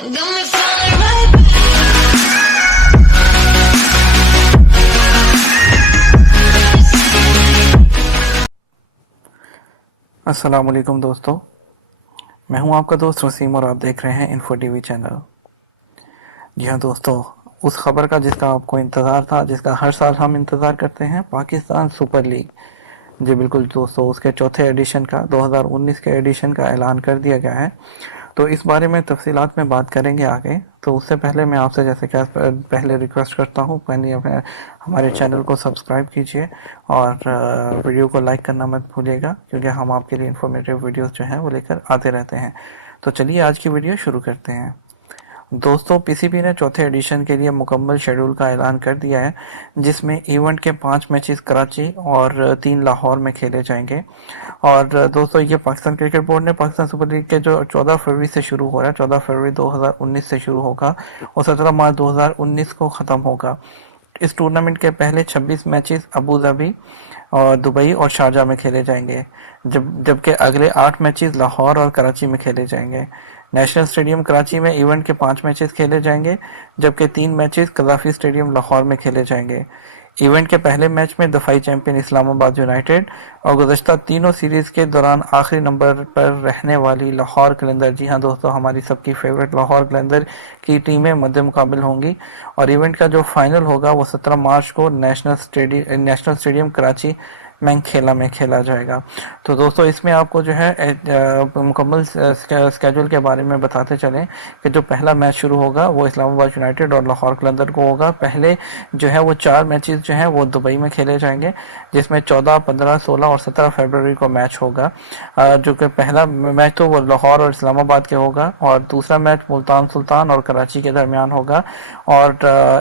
अस्सलामुअलैकुम दोस्तों, मैं हूं आपका दोस्त वसीम और आप देख रहे हैं इन्फो टीवी चैनल। जी हाँ दोस्तों, उस खबर का जिसका आपको इंतज़ार था, जिसका हर साल हम इंतज़ार करते हैं, पाकिस्तान सुपर लीग। जी बिल्कुल दोस्तों, उसके चौथे एडिशन का 2019 के एडिशन का ऐलान कर दिया गया है। तो इस बारे में तफसीलात में बात करेंगे आगे। तो उससे पहले मैं आपसे जैसे क्या पहले रिक्वेस्ट करता हूँ, पहले हमारे चैनल को सब्सक्राइब कीजिए और वीडियो को लाइक करना मत भूलिएगा, क्योंकि हम आपके लिए इंफॉर्मेटिव वीडियोस जो हैं वो लेकर आते रहते हैं। तो चलिए आज की वीडियो शुरू करते हैं। दोस्तों, पीसीबी ने चौथे एडिशन के लिए मुकम्मल शेड्यूल का ऐलान कर दिया है, जिसमें इवेंट के 5 मैचेस कराची और 3 लाहौर में खेले जाएंगे। और दोस्तों, ये पाकिस्तान क्रिकेट बोर्ड ने पाकिस्तान सुपर लीग के जो 14 फरवरी से शुरू हो रहा है, 14 फरवरी 2019 से शुरू होगा और 17 मार्च 2019 को ख़त्म होगा। इस टूर्नामेंट के पहले 26 मैचेस अबू धाबी और दुबई और शारजा में खेले जाएंगे, जबकि अगले 8 मैचेस लाहौर और कराची में खेले जाएंगे। नेशनल स्टेडियम कराची में इवेंट के 5 मैचेस खेले जाएंगे, जबकि 3 मैचेस कज़ाफी स्टेडियम लाहौर में खेले जाएंगे। इवेंट के पहले मैच में दफाई चैंपियन इस्लामाबाद यूनाइटेड और गुज़श्ता तीनों सीरीज के दौरान आखिरी नंबर पर रहने वाली लाहौर कलंदर, जी हाँ दोस्तों, हमारी सबकी फेवरेट लाहौर कलंदर की टीमें मद्दे मुकाबिल होंगी। और इवेंट का जो फाइनल होगा वो 17 मार्च को नेशनल स्टेडियम कराची में खेला जाएगा। तो दोस्तों, इसमें आपको जो है मुकम्मल स्केड्यूल के बारे में बताते चलें कि जो पहला मैच शुरू होगा वो इस्लामाबाद यूनाइटेड और लाहौर कलंदर को होगा। पहले जो है वो 4 मैचेस जो हैं वो दुबई में खेले जाएंगे, जिसमें 14, 15, 16 और 17 फरवरी को मैच होगा। जो कि पहला मैच तो वो लाहौर और इस्लामाबाद के होगा और दूसरा मैच मुल्तान सुल्तान और कराची के दरमियान होगा और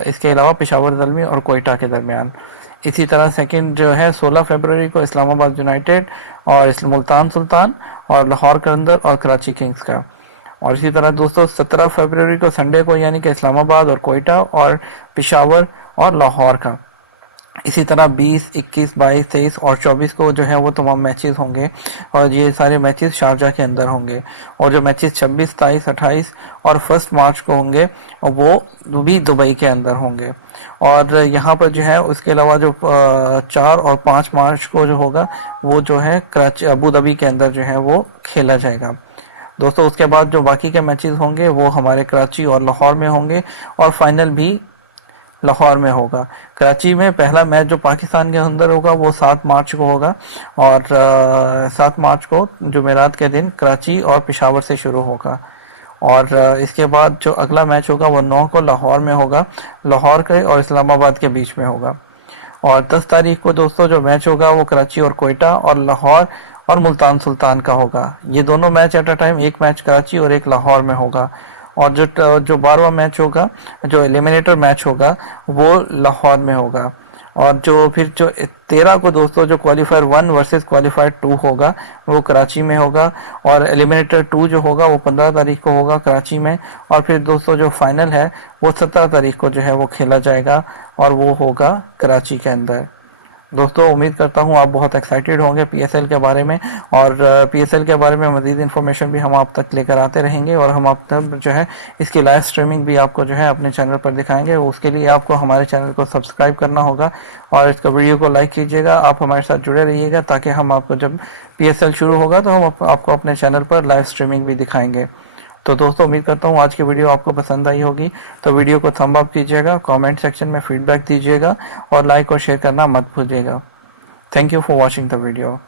इसके अलावा पेशावर ज़ल्मी और कोयटा के दरमियान। इसी तरह सेकंड जो है 16 फरवरी को इस्लामाबाद यूनाइटेड और मुल्तान सुल्तान और लाहौर कलंदर और कराची किंग्स का। और इसी तरह दोस्तों 17 फरवरी को संडे को यानी कि इस्लामाबाद और कोयटा और पेशावर और लाहौर का। इसी तरह 20, 21, 22, 23 और 24 को जो है वो तमाम मैचेस होंगे और ये सारे मैचेस शारजा के अंदर होंगे। और जो मैचेस 26, 27, 28 और 1 मार्च को होंगे वो भी दुबई के अंदर होंगे। और यहाँ पर जो है उसके अलावा जो 4 और 5 मार्च को जो होगा वो जो है कराची अबू धाबी के अंदर जो है वो खेला जाएगा। दोस्तों, उसके बाद जो बाकी के मैचेस होंगे वो हमारे कराची और लाहौर में होंगे और फाइनल भी लाहौर में होगा। कराची में पहला मैच जो पाकिस्तान के अंदर होगा वो 7 मार्च को होगा और 7 मार्च को जुमेरात के दिन कराची और पेशावर से शुरू होगा। और इसके बाद जो अगला मैच होगा वो 9 को लाहौर में होगा, लाहौर के और इस्लामाबाद के बीच में होगा। और 10 तारीख को दोस्तों जो मैच होगा वो कराची और कोयटा और लाहौर और मुल्तान सुल्तान का होगा। ये दोनों मैच एट अ टाइम, एक मैच कराची और एक लाहौर में होगा। और जो 12वां मैच होगा, जो एलिमिनेटर मैच होगा वो लाहौर में होगा। और जो 13 को दोस्तों जो क्वालिफायर 1 वर्सेस क्वालिफायर 2 होगा वो कराची में होगा और एलिमिनेटर 2 जो होगा वो 15 तारीख को होगा कराची में। और फिर दोस्तों जो फाइनल है वो 17 तारीख को जो है वो खेला जाएगा और वो होगा कराची के अंदर। दोस्तों, उम्मीद करता हूँ आप बहुत एक्साइटेड होंगे पीएसएल के बारे में और पीएसएल के बारे में मज़ीद इन्फॉर्मेशन भी हम आप तक लेकर आते रहेंगे और हम आप तक जो है इसकी लाइव स्ट्रीमिंग भी आपको जो है अपने चैनल पर दिखाएंगे। उसके लिए आपको हमारे चैनल को सब्सक्राइब करना होगा और इसका वीडियो को लाइक कीजिएगा। आप हमारे साथ जुड़े रहिएगा ताकि हम आपको जब पीएसएल शुरू होगा तो हम आपको अपने चैनल पर लाइव स्ट्रीमिंग भी दिखाएंगे। तो दोस्तों, उम्मीद करता हूँ आज की वीडियो आपको पसंद आई होगी। तो वीडियो को थंब अप कीजिएगा, कमेंट सेक्शन में फीडबैक दीजिएगा और लाइक और शेयर करना मत भूलिएगा। Thank you for watching the video.